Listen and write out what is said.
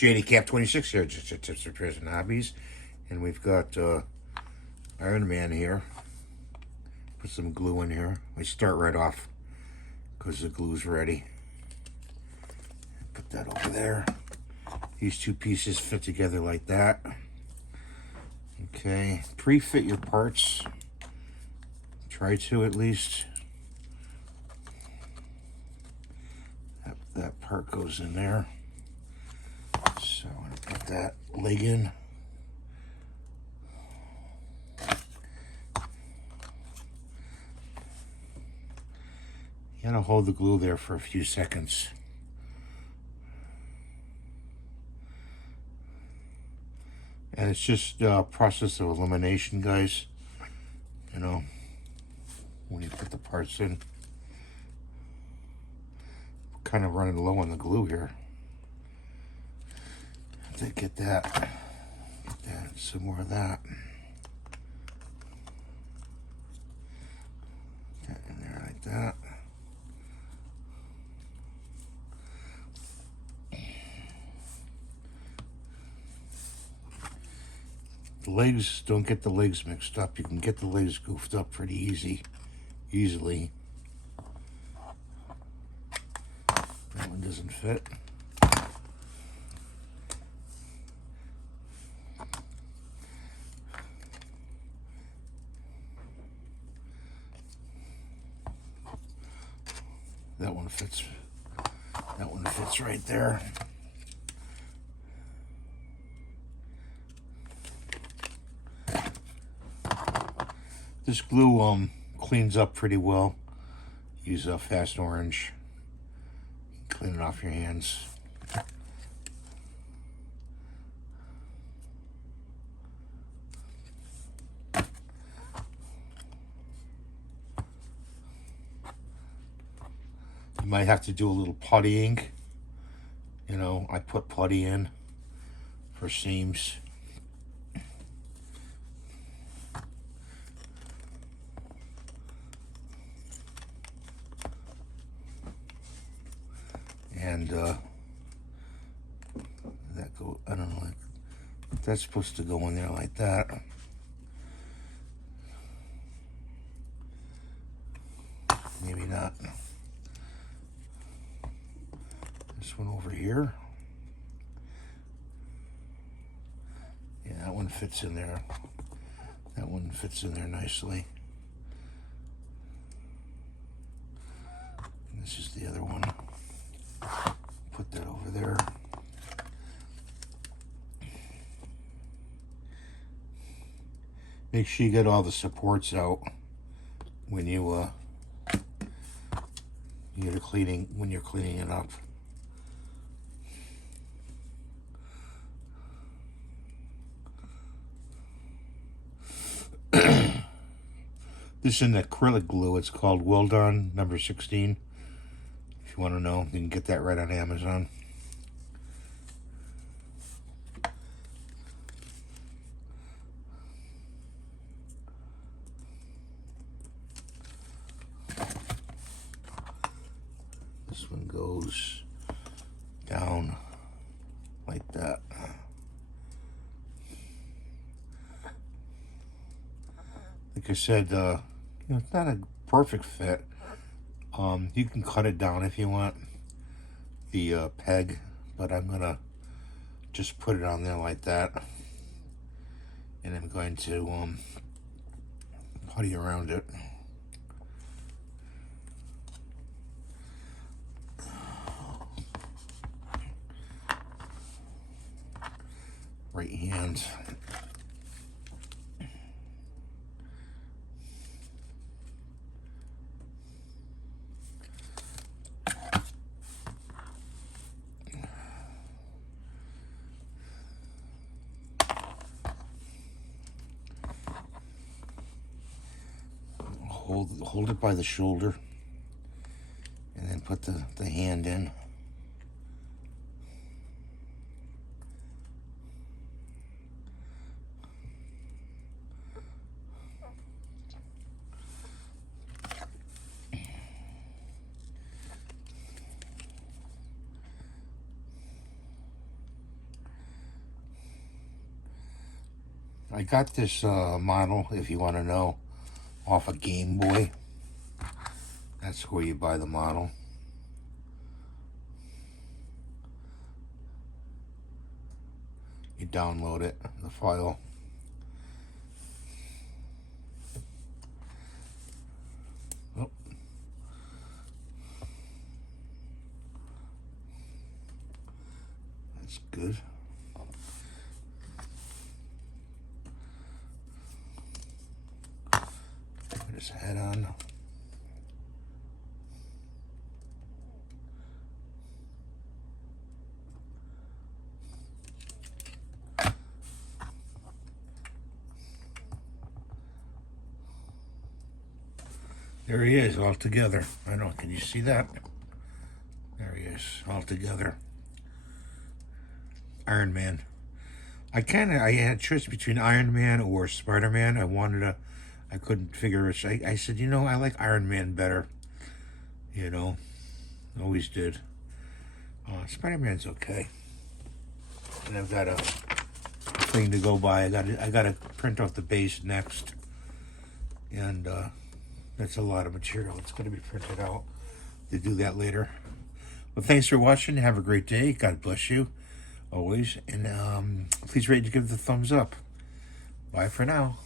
JD Cap 26 here, just tips, repairs, and hobbies. And we've got Ironman here. Put some glue in here. I start right off because the glue's ready. Put that over there. These two pieces fit together like that. Okay, pre-fit your parts. Try to at least. That part goes in there. So I'm going to put that leg in. You gotta hold the glue there for a few seconds. And it's just a process of elimination, guys. You know, when you put the parts in. Kind of running low on the glue here. Get that, some more of that. Get in there like that. The legs, don't get the legs mixed up. You can get the legs goofed up pretty easily. That one doesn't fit. That one fits. That one fits right there. This glue cleans up pretty well. Use a fast orange. Clean it off your hands. You might have to do a little puttying. You know, I put putty in for seams. And that go, I don't know, that's supposed to go in there like that. Maybe not. This one over here. Yeah, that one fits in there. That one fits in there nicely. And this is the other one. Put that over there. Make sure you get all the supports out when you're cleaning it up. This is an acrylic glue. It's called Weld number 16. If you want to know, you can get that right on Amazon. This one goes down like that. Like I said, it's not a perfect fit. You can cut it down if you want, the peg, but I'm gonna just put it on there like that, and I'm going to putty around it. Right hand. Hold it by the shoulder, and then put the hand in. I got this model, if you want to know, off a Game Boy. That's where you buy the model. You download it, the file. Oh. That's good. Put his head on. There he is, all together. I know, can you see that? There he is, all together. Ironman. I had a choice between Ironman or Spider-Man. I couldn't figure it. I said, you know, I like Ironman better. You know, always did. Spider-Man's okay. And I've got a thing to go by. I got to print off the base next. And that's a lot of material. It's going to be printed out. To do that later. Well, thanks for watching. Have a great day. God bless you. Always. And please rate and give the thumbs up. Bye for now.